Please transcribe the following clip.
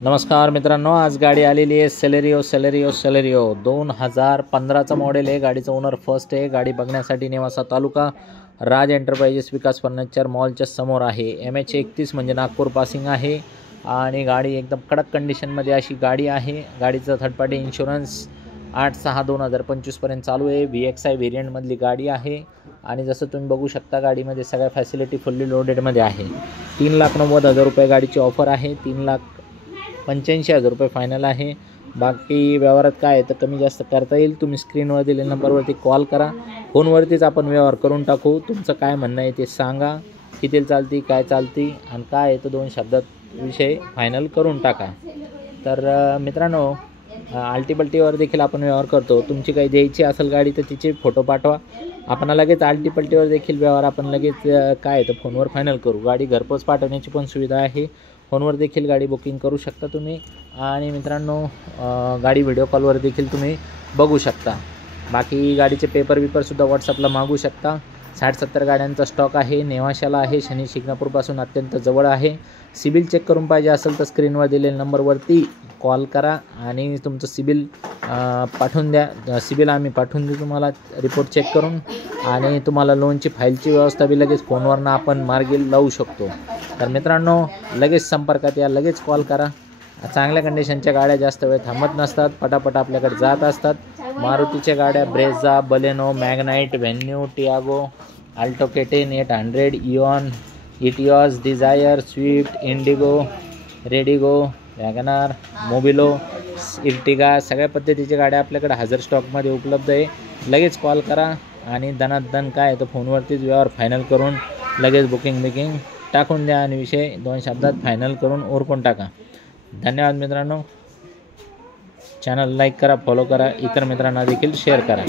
नमस्कार मित्रांनो, आज गाडी आलेली आहे सेलेरिओ 2015चा मॉडेल आहे। गाडीचा ओनर फर्स्ट आहे। गाडी बघण्यासाठी नेवासा तालुका राज एंटरप्राइजेस विकास फर्निचर मॉलच्या समोर आहे। MH 31 म्हणजे नागपूर पासिंग आहे आणि गाडी एकदम कडक कंडिशनमध्ये अशी गाडी आहे। गाडीचा थर्ड पार्टी इन्शुरन्स 8/6/2025 पर्यंत चालू आहे। VXI व्हेरियंटमधली गाडी आहे आणि जसं तुम्ही बघू शकता गाडीमध्ये सगळ्या फॅसिलिटी फुल्ली लोडेडमध्ये आहे। 3,90,000 रुपये गाडीची ऑफर आहे। 3,85,000 रुपये फायनल आहे। बाकी व्यवहारात काय आहे तर कमी जास्त करता येईल। तुम्ही स्क्रीनवर दिलेल्या नंबरवरती कॉल करा, फोनवरतीच आपण व्यवहार करून टाकू। तुमचं काय म्हणणं आहे ते सांगा, किती चालती काय चालती आणि काय आहे तर दोन शब्दात विषय फायनल करून टाका। तर मित्रांनो, आल्टीपल्टीवर देखील आपण व्यवहार करतो। तुमची काही द्यायची असेल गाडी तर तिचे फोटो पाठवा, आपण लगेच आल्टीपल्टीवर देखील व्यवहार आपण लगेच काय आहे तर फोनवर फायनल करू। गाडी घरपोच पाठवण्याची पण सुविधा आहे, फोनवर देखील गाडी बुकिंग करू शकता तुम्ही। आणि मित्रांनो, गाडी व्हिडिओ कॉलवर देखील तुम्ही बघू शकता। बाकी गाडीचे पेपरसुद्धा व्हॉट्सअपला मागू शकता। 60-70 गाड्यांचा स्टॉक आहे, नेवाशाला आहे, शनी शिंगणापूरपासून अत्यंत जवळ आहे। सिबिल चेक करून पाहिजे असेल तर स्क्रीनवर दिलेल्या नंबरवरती कॉल करा आणि तुमचं सिबिल पाठवून द्या। सिबिल आम्ही पाठवून देऊ तुम्हाला रिपोर्ट चेक करून, आणि तुम्हाला लोनची फाईलची व्यवस्था बी लगेच फोनवरनं आपण मार्गी लावू शकतो। तर मित्रांनो, लगेच संपर्कात या, लगेच कॉल करा। चांगल्या कंडिशनच्या गाड्या जास्त वेळ थांबत नसतात, पटापट आपल्याकडे जात असतात। मारुतीच्या गाड्या Brezza, Baleno, Magnite, Venue, Tiago, Alto K10, 800, Eon, Etios, Dzire, Swift, Indigo, Redigo, WagonR, Mobilio, Ertiga सगळ्या पद्धतीच्या गाड्या आपल्याकडे हजर स्टॉकमध्ये उपलब्ध आहे। लगेच कॉल करा आणि दनादन काय तर फोनवरतीच व्यवहार फायनल करून लगेच बुकिंग टाकून द्या आणि विषय दोन शब्दात फायनल करून उरकून टाका। धन्यवाद मित्रांनो। चॅनल लाईक करा, फॉलो करा, इतर मित्रांना देखील शेअर करा।